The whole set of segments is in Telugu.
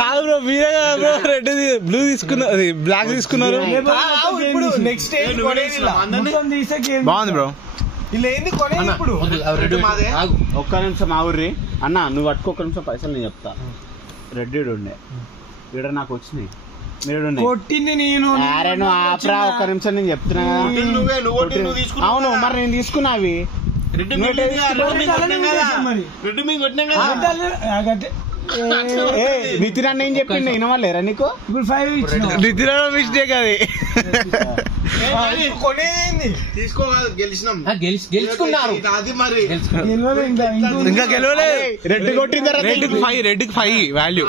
కాదు బ్రో, మీరే కదా బ్రో రెడ్ బ్లూ తీసుకున్నారు, అది బ్లాక్ తీసుకున్నారు. ఇప్పుడు నెక్స్ట్ బాగుంది బ్రో. ఒక్క నిమిషం ఆవుర్రి అన్న, నువ్వు పట్టుకో, ఒక్క నిమిషం పైసలు నేను చెప్తా. రెడ్ ఉండే ఈడ నాకు వచ్చినాయి, కొట్టింది నేను. అరే నువ్వు ఆపరా, ఒక్క నిమిషం నేను చెప్తున్నా. అవును మరి నేను తీసుకున్నా అవి. నితిన్ అన్న ఏం చెప్పిండు వినవాలేరా నీకు? ఇప్పుడు 5 ఇచ్చిన. నితిన్ మిస్టేక్ అది. గెలుచుకున్నారు. ఇంకా గెలవలే. రెడ్ కొట్టిన తర్వాత రెడ్ కి 5 వాల్యూ.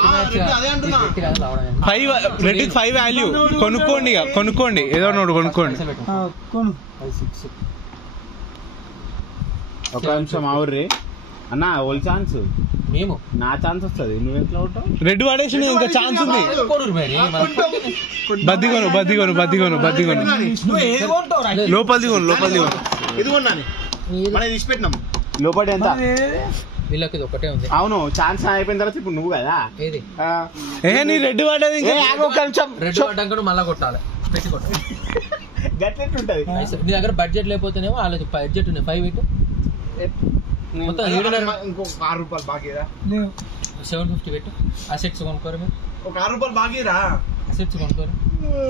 5 రెడ్ కి 5 వాల్యూ. కొనుక్కోండి ఇక, కొనుక్కోండి ఏదో నోడు కొనుక్కోండి. ఒక నిమిషం ఆవుర్రి అన్న, ఓల్ ఛాన్స్ మేము నా ఛాన్స్ వస్తుంది. నువ్వు ఎట్లా ఉంటావు? రెడ్ పడేసి ఇంకా ఛాన్స్ ఉంది. బద్దిగోను లోపలిది కొను. లోపలి ఎంత? వీళ్ళకి ఒకటే ఉంది. అవును, ఛాన్స్ అయిపోయిన తర్వాత ఇప్పుడు నువ్వు కదా. ఏది నీ రెడ్ పడేది ఇంకా. ఒక్క నిమిషం, రెడ్ పడ్డాక మళ్ళా కొట్టాలి, పెట్టి కొట్టాలి. గట్లెట్లుంటది? నీ దగ్గర బడ్జెట్ లేకపోతేనేమో వాళ్ళకి బడ్జెట్ ఉన్నాయి. 5 ఇటు మొత్తం 6 బాకీ 750 పెట్టు. అసెట్స్ కొనుక్కోరు మీరు, ఒక 6 బాకీ అసెట్స్ కొనుక్కోరు.